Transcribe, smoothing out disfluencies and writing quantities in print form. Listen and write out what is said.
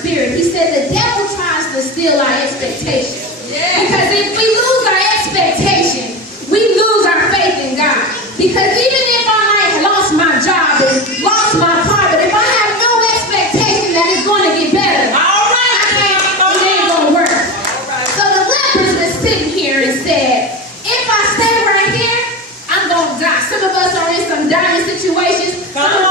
spirit. He said the devil tries to steal our expectation. Because if we lose our expectation, we lose our faith in God. Because even if I might have lost my job and lost my car, but if I have no expectation that it's going to get better, it ain't going to work. So the lepers were sitting here and said, if I stay right here, I'm going to die. Some of us are in some dying situations. Some of